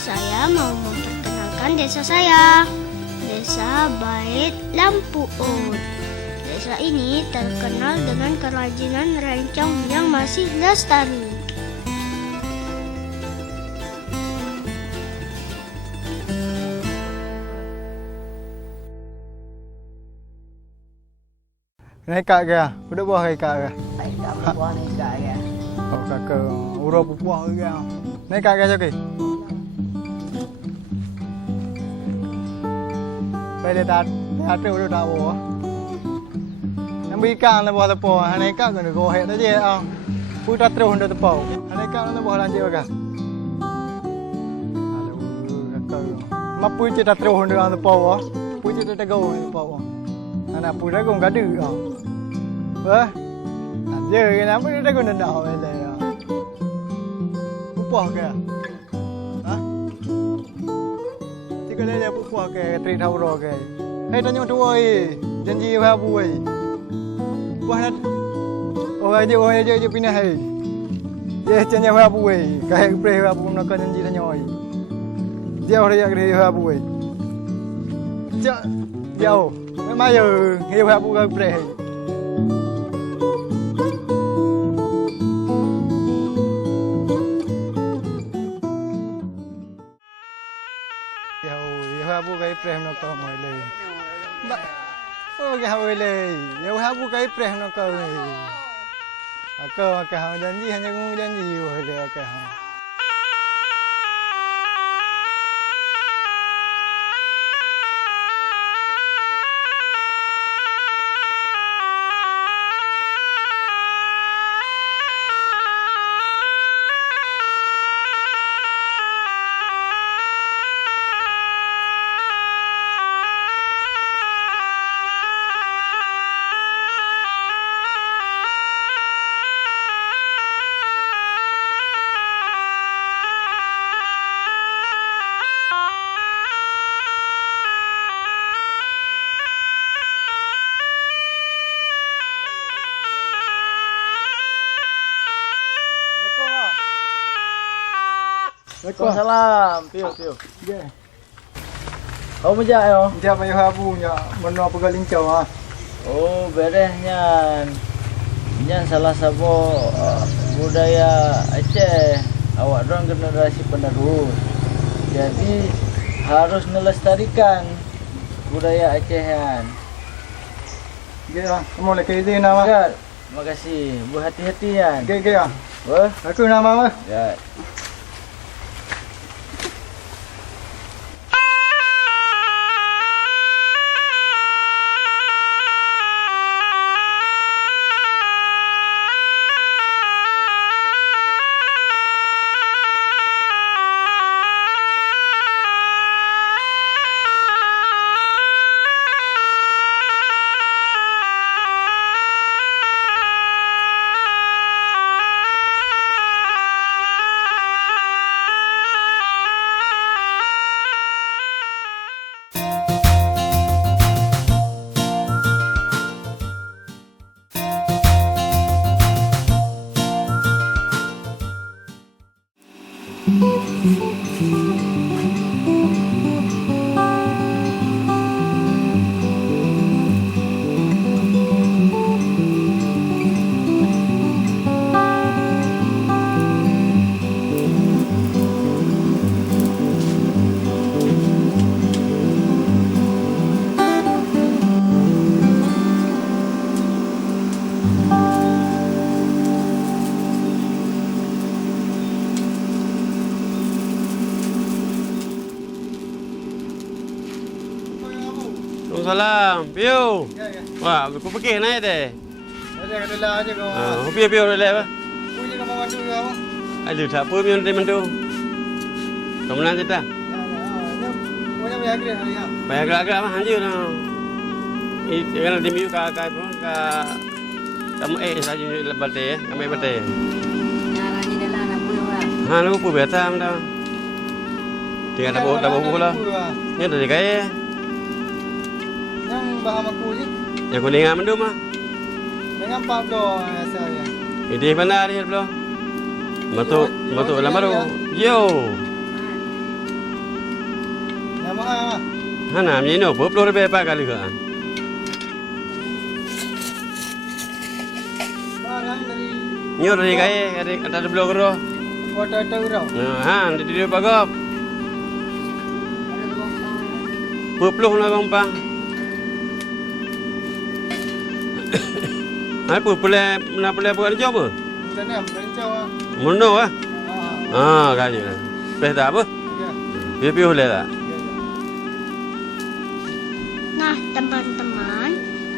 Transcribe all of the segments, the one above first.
saya mau memperkenalkan desa saya, Desa Bait Lampuun. Desa ini terkenal dengan kerajinan rencong yang masih lestari. Naik kak ke? Udah buah ke kak ke? Naik kak buah naik kak ya. Oh kak ke urut buah ke? Naik kak ke joki? Baik dah dah tu udah dah buah. Yang berikan lah buah tepo. Naik kak kena go head aja. Putar terus untuk tepo. Naik kak nak buah lanjut ke? Aduh kak. Mapu cerita terus untuk tepo. Puji cerita go tepo. Anak putar kau gaduh. Wah, aja kenapa dia tak guna nak awal dia? Pupuh ke? Ha? Jika dia pupuh ke, teri tahu ke? Hei tanya tua janji apa buat? Pupuh nak? Orang aja pindah hei. Dia janji apa buat? Kaya pray apa pun nak janji tanya oi. Dia orang yang kaya apa buat? Jauh, memang yo, kaya apa buat pray. Habu kai prem no kau moi le. Oh ke habu le. Yo habu kai prem no kau le. Aku hang janji hanya aku janji yo le aku hang. Waalaikumsalam. Piu. Ya. Kau menjak yo? Dia payah habu nya menua pegal lincau ah. Oh, beresnya. Ini salah satu budaya Aceh. Awak dorang generasi penerus. Jadi harus melestarikan budaya Acehan. Ya, kamu lagi izin nama? Ya, terima kasih. Berhati-hatian. Ya. Wah, Aku nama apa? ya. Waalaikumsalam. Piu. Ya. Wah, aku pergi naik deh. Ada kata lah aja kau. Ah, piu dah lewat. Puji kamu mandu ke apa? Aduh, tak apa piu nanti mandu. Kamu nanti dah. Punya bayar kira hari ya. Bayar gerak-gerak mah anjir dah. Jangan nanti miu ka pun ka kamu saja lebat deh, kamu lebat deh. Nyaranya adalah anak pulau. Ha, lu pun biasa dah. Tinggal dah pula. Ni dah dikai. Yang baham aku je. Yang kuningan mandu mah. Dengan pap do saya. Ini mana ni belum? Matu lama tu. Yo. Mahal. Hana, macam ni, berpuluh lebih apa kali ke? Barang dari Nyo dari kaya, ada belah kero. kota Taurau. Ha, di dia bagap. Berpuluh nak gampang. Apa boleh buat kerja apa? Macam ni, berencau ah. Mono ah. Kaya. Boleh tak apa? Ya. Piu boleh tak? Nah, teman-teman,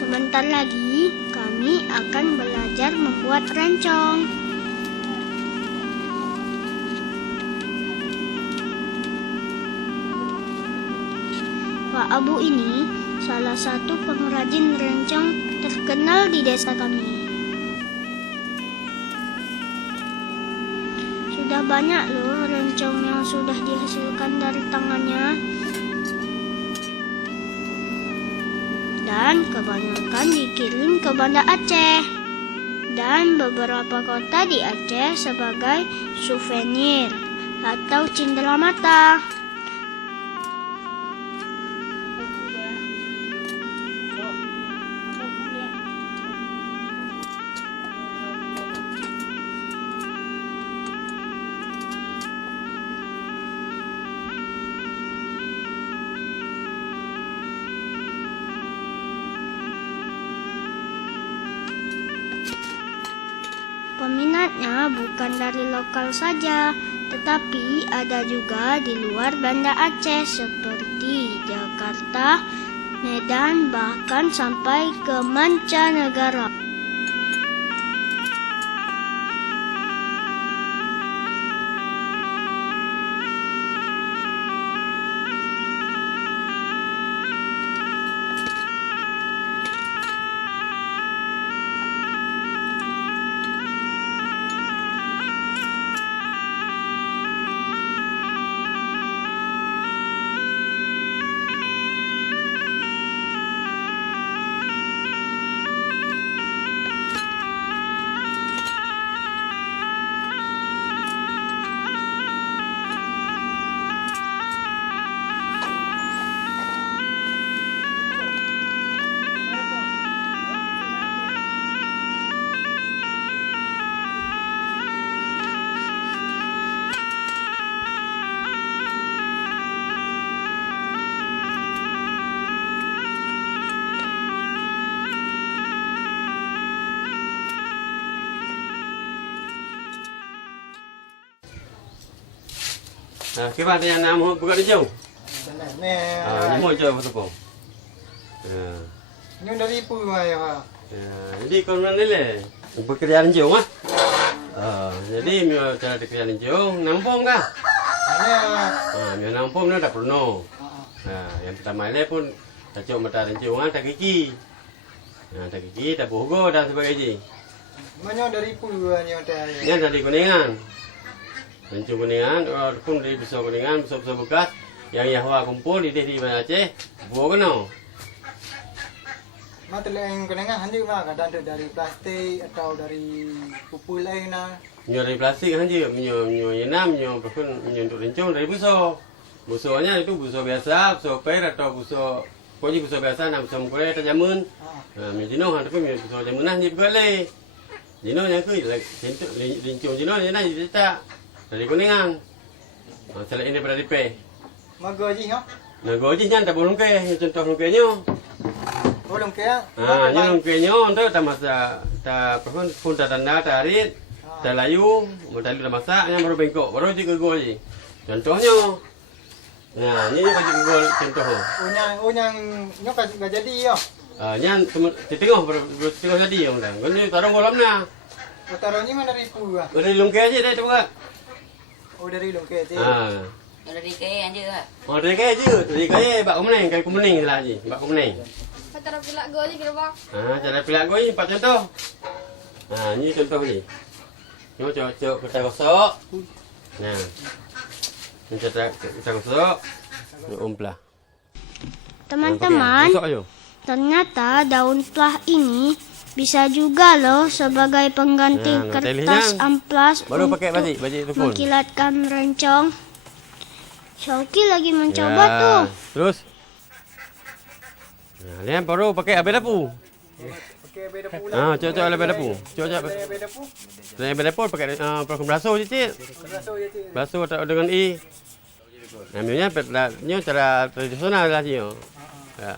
sebentar lagi kami akan belajar membuat rencong. Pak Abu ini salah satu pengrajin rencong terkenal di desa kami. Sudah banyak loh rencong yang sudah dihasilkan dari tangannya. Dan kebanyakan dikirim ke Banda Aceh dan beberapa kota di Aceh sebagai souvenir atau cindera mata. Peminatnya bukan dari lokal saja, tetapi ada juga di luar Banda Aceh seperti Jakarta, Medan, bahkan sampai ke mancanegara. Kira dia nak mau buka jauh. Macam ni. Ni mau jauh betul pun. Ni dari pun ya. Jadi kau mana ni le? Pekerjaan jauh ah. Jadi mio cara pekerjaan jauh, nampung kah? Mio nampung ni dah penuh. Yang pertama le pun kacau mata jauh tak gigi. Tak gigi, tak bogo dan sebagainya. Mana dari pun ni ada. Ni dari Kuningan. Rencong Kuningan, pun dari besar Kuningan, besar-besar bekas yang Yahwa kumpul di Banda Aceh, buah kena. Mata yang kenangan hanya mah kadang dari plastik atau dari pupul lain lah. Nyo dari plastik hanya, nyo yenam, nyo untuk rencong dari busur. Busurnya itu busur biasa, busur per atau busur, pokoknya busur biasa, nak busur mukul atau jamun. Jino hanya pun busur jamun hanya boleh. Jino yang tu, rencong jino yang nak cerita. Dari Kuningan. Salah ini berada di P. Magaji ha? Magaji nya tak boleh ke, contoh lungkenya. Boleh ke? Nya lungkenya untuk tak masa tak pun tak tanda tarit, tak layu, modal dah masak nya baru bengkok, baru je gegol je. Contohnya. Nah, ni bagi gegol contoh. Nya enggak jadi ya. Nya tengah jadi yang dah. Ini taruh kolam nah. Taruhnya mana dari puluh ah? Dari lungkenya je dah coba. Oh dari lungkenya je. Dari kaya aja lah. Dari kaya je. Dari kaya bak kuning, kaya kuning lah je. Bak kuning. Cara pilak go je kira bang. Cara pilak go ni 4 contoh. Ni contoh ni. Ni cocok kita gosok. Nah. Ni kita gosok. Ni umplah. Teman-teman, ternyata daun plah ini bisa juga loh sebagai pengganti kertas amplas baru pakai untuk baju tukun. mengkilatkan rencong. Syauki lagi mencoba Ya, tuh. Terus. Nah, lihat baru pakai abe dapu. Pakai beda pula. Cocok abe dapu. Cocok. Beda pun. Selain abe dapu pakai program belaso je, Cik. Rasa je cik. Belaso atau dengan i. Namanya cara tradisional lah, Cik. Ya.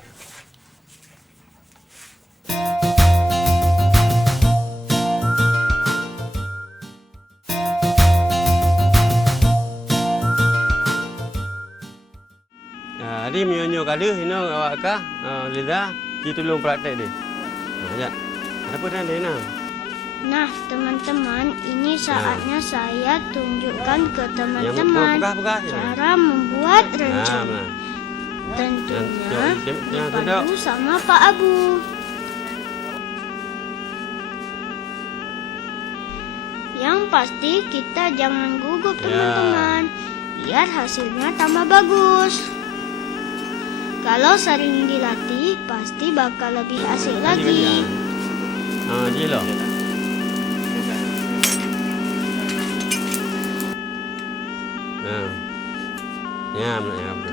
Jadi menyo kada hina awak kah Liza kita tolong praktek dia. Ya. Apa dah Lena? Nah, teman-teman, ini saatnya saya tunjukkan ke Yang teman-teman pegah-pegah. cara membuat rencong. Benar. Tentunya Yang sedap. Padu sama Pak Abu. Yang pasti kita jangan gugup teman-teman, biar hasilnya tambah bagus. Kalau sering dilatih, pasti bakal lebih asik lagi. Jilo. Ya, benar.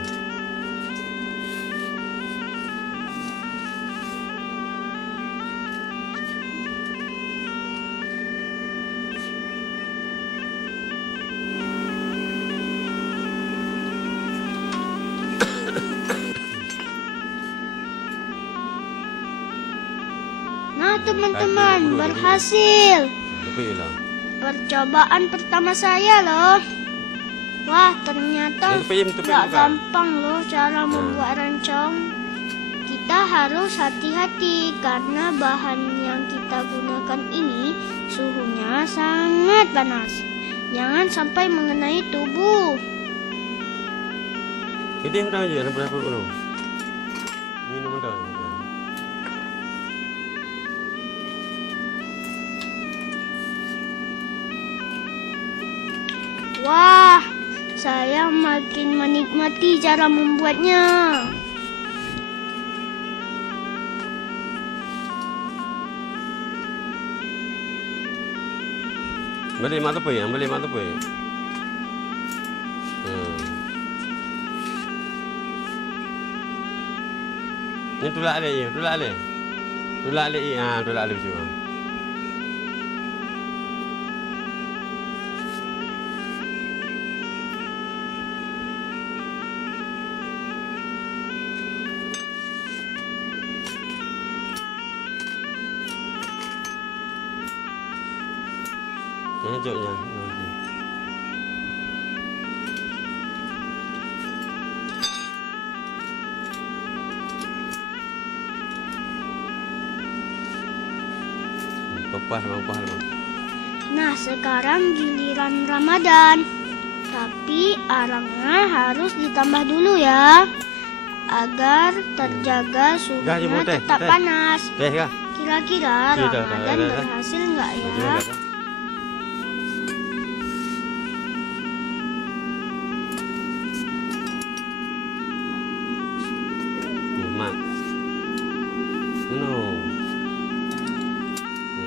Nah teman-teman, berhasil. Lebih lah. Percobaan pertama saya loh. Wah, ternyata nggak gampang loh cara membuat rencong. Kita harus hati-hati karena bahan yang kita gunakan ini suhunya sangat panas. Jangan sampai mengenai tubuh. Ini yang tahu je, nampak dulu. Ini nombor tahu. Wah, saya makin menikmati cara membuatnya. Balik mak tepi, balik mak tepi. Ini tulak dia, tulak dia. Tulak dia, tulak dia macam mana? Tunjuknya. Lepas. Nah, sekarang giliran Ramadan. Tapi arangnya harus ditambah dulu ya, agar terjaga suhunya tetap panas. Kira-kira Ramadan berhasil nggak ya?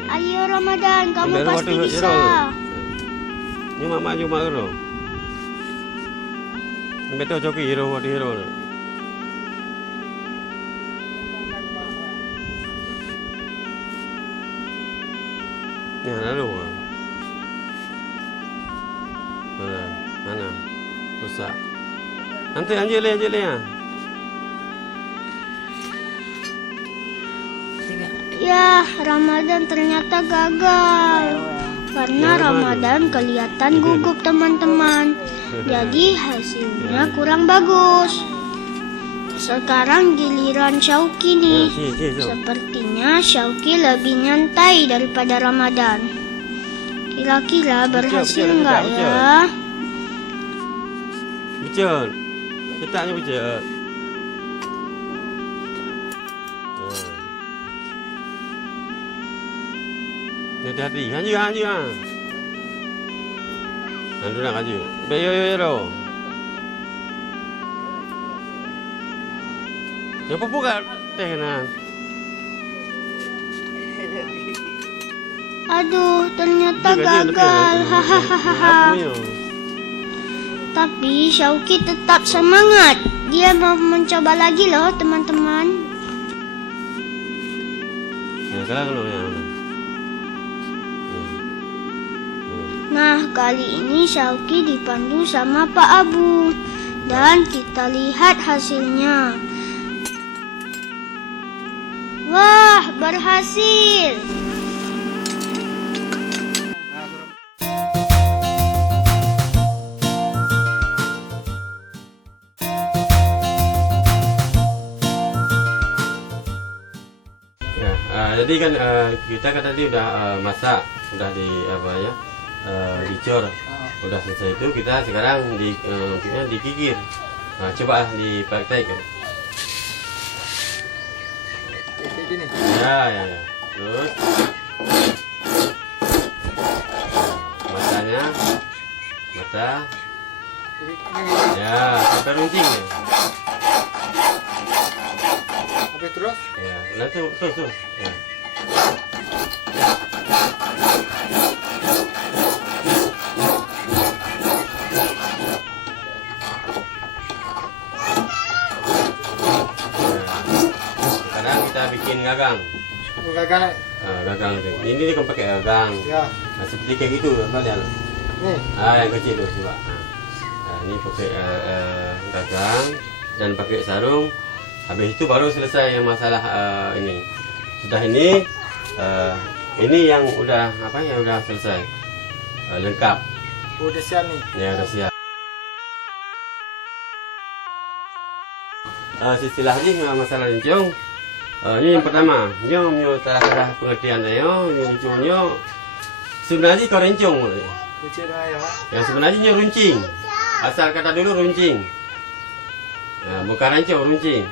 Ayo Ramadan, kamu pasti bisa. Mak maju mak tu. Betul joki hero tu. Ya lalu. Mana? Rusak. Nanti anjir le ya. Ya, Ramadan ternyata gagal. Karena Ramadan kelihatan gugup teman-teman. Jadi hasilnya kurang bagus. Sekarang giliran Syauki nih. Sepertinya Syauki lebih nyantai daripada Ramadan. Kira-kira berhasil nggak ya? Betul. Cetaknya betul. Hati-hati, anjir. Nanti nak kaju. Yo. Ya apa bukan teh nak? Aduh, ternyata gagal. Hahaha. Tapi Syauqi tetap semangat. Dia mau mencoba lagi loh teman-teman. Ya, kalau ya. Nah, kali ini Syauqi dipandu sama Pak Abu. Dan kita lihat hasilnya. Wah, berhasil. Ya, jadi kan kita kan tadi udah masak, udah di apa ya, dicor, udah selesai itu kita sekarang kita dikikir. Nah, coba dipraktekkan. Gini. Ya. Terus matanya, mata, ya sampai runcing ya. Habis terus? Ya, langsung terus. Ya. Sekarang kita bikin gagang. Gagang. Gagang itu. Ini kan pakai gagang. Ya. Nah, seperti kayak gitu kalian. Nih. Yang kecil tuh coba. Nah, ini pakai gagang dan pakai sarung. Habis itu baru selesai yang masalah ini. Sudah ini yang udah apa ya udah selesai lengkap. Udah siap nih. Ya udah siap. Istilah lagi masalah rencong. Ini yang pertama, nyo telah pengertian yo, rencongnya sebenarnya kau rencong. Kecil dah ya. Yang sebenarnya nyo runcing. Asal kata dulu runcing. Nah, bukan rencong, runcing.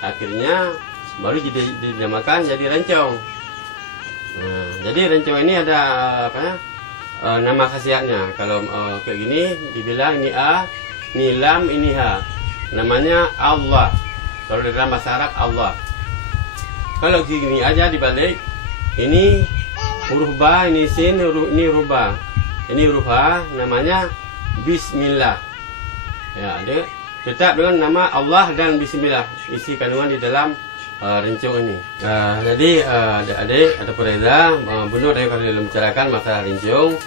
Akhirnya baru dinamakan jadi rencong. Nah, jadi rencong ini ada apa ya? Nama khasiatnya. Kalau kayak gini dibilang ini A, ini lam, ini H. Namanya Allah. Kalau di dalam bahasa Arab Allah. Kalau gini aja dibalik, ini huruf ba, ini sin, ini huruf ba. Ini huruf H, namanya Bismillah. Ya, dia tetap dengan nama Allah dan Bismillah isi kandungan di dalam rencong ini. Jadi adik-adik atau pereda benar dari kalau membicarakan masalah rencong.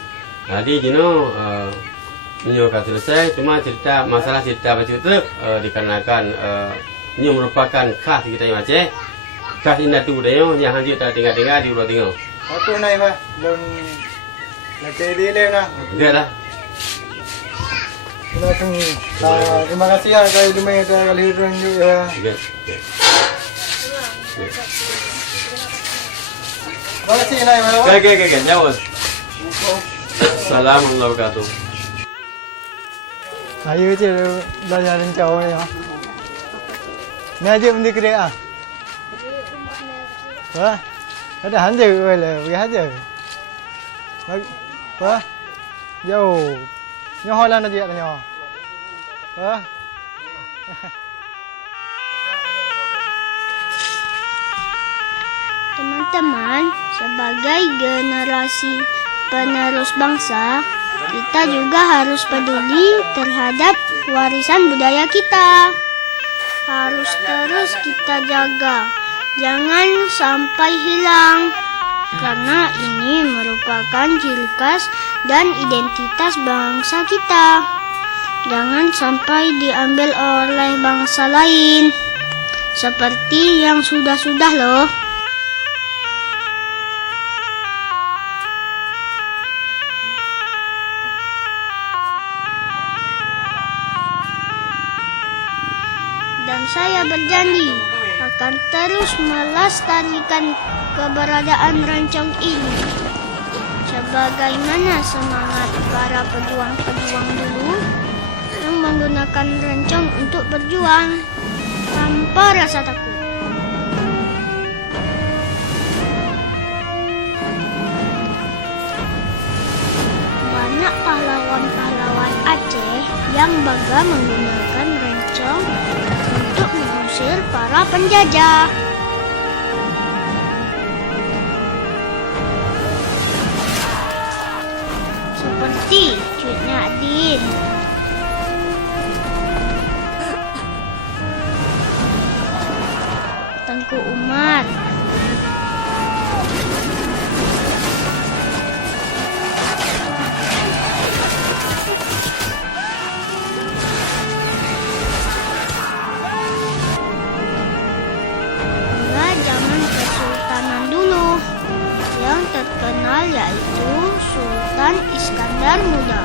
Jadi ini akan selesai. Cuma masalah cerita baju itu dikarenakan ini merupakan khas kita yang Aceh. Khas ini tu deh yang hanya tak tinggal di luar tinggal. Aku naik pak, belum lagi dia lah. Enggak lah. Terima kasih ya kali demi kali tunjuk ya. Enggak. Terima kasih naik pak. Oke, jawab. Assalamualaikum warahmatullahi wabarakatuh. Ayo je belajar rencau ya. Ni aja mesti kira ah. Wah, ada hanja boleh, pergi hanja. Wah, jauh. Nyo holan aja nyo. Wah. Teman-teman, sebagai generasi penerus bangsa, kita juga harus peduli terhadap warisan budaya kita. Harus terus kita jaga, jangan sampai hilang. Karena ini merupakan ciri khas dan identitas bangsa kita. Jangan sampai diambil oleh bangsa lain. Seperti yang sudah-sudah loh. Dan saya berjanji akan terus melestarikan keberadaan rencong ini. Sebagaimana semangat para pejuang-pejuang dulu yang menggunakan rencong untuk berjuang tanpa rasa takut. Banyak pahlawan-pahlawan Aceh yang bangga menggunakan rencong untuk mengusir para penjajah. Seperti Cut Nyadin, Tengku Umar. Hingga zaman Kesultanan dulu, yang terkenal yaitu Sultan Iskandar Muda.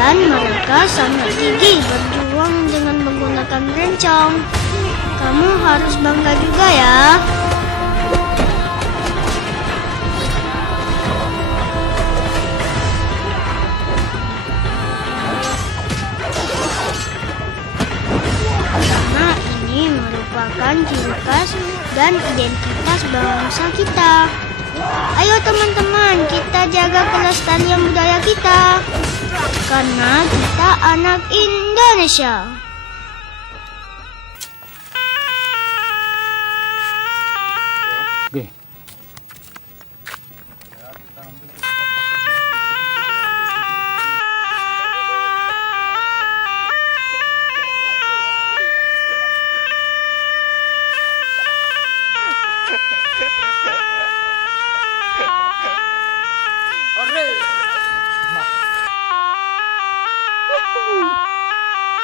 Dan mereka sangat gigih berjuang dengan menggunakan rencong. Kamu harus bangga juga ya. Karena ini merupakan ciri khas dan identitas bangsa kita. Ayo teman-teman, kita jaga kelestarian budaya kita. Karena kita anak Indonesia. Oke.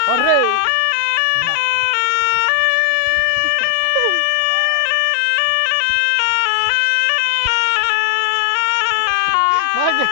Hore! Maga!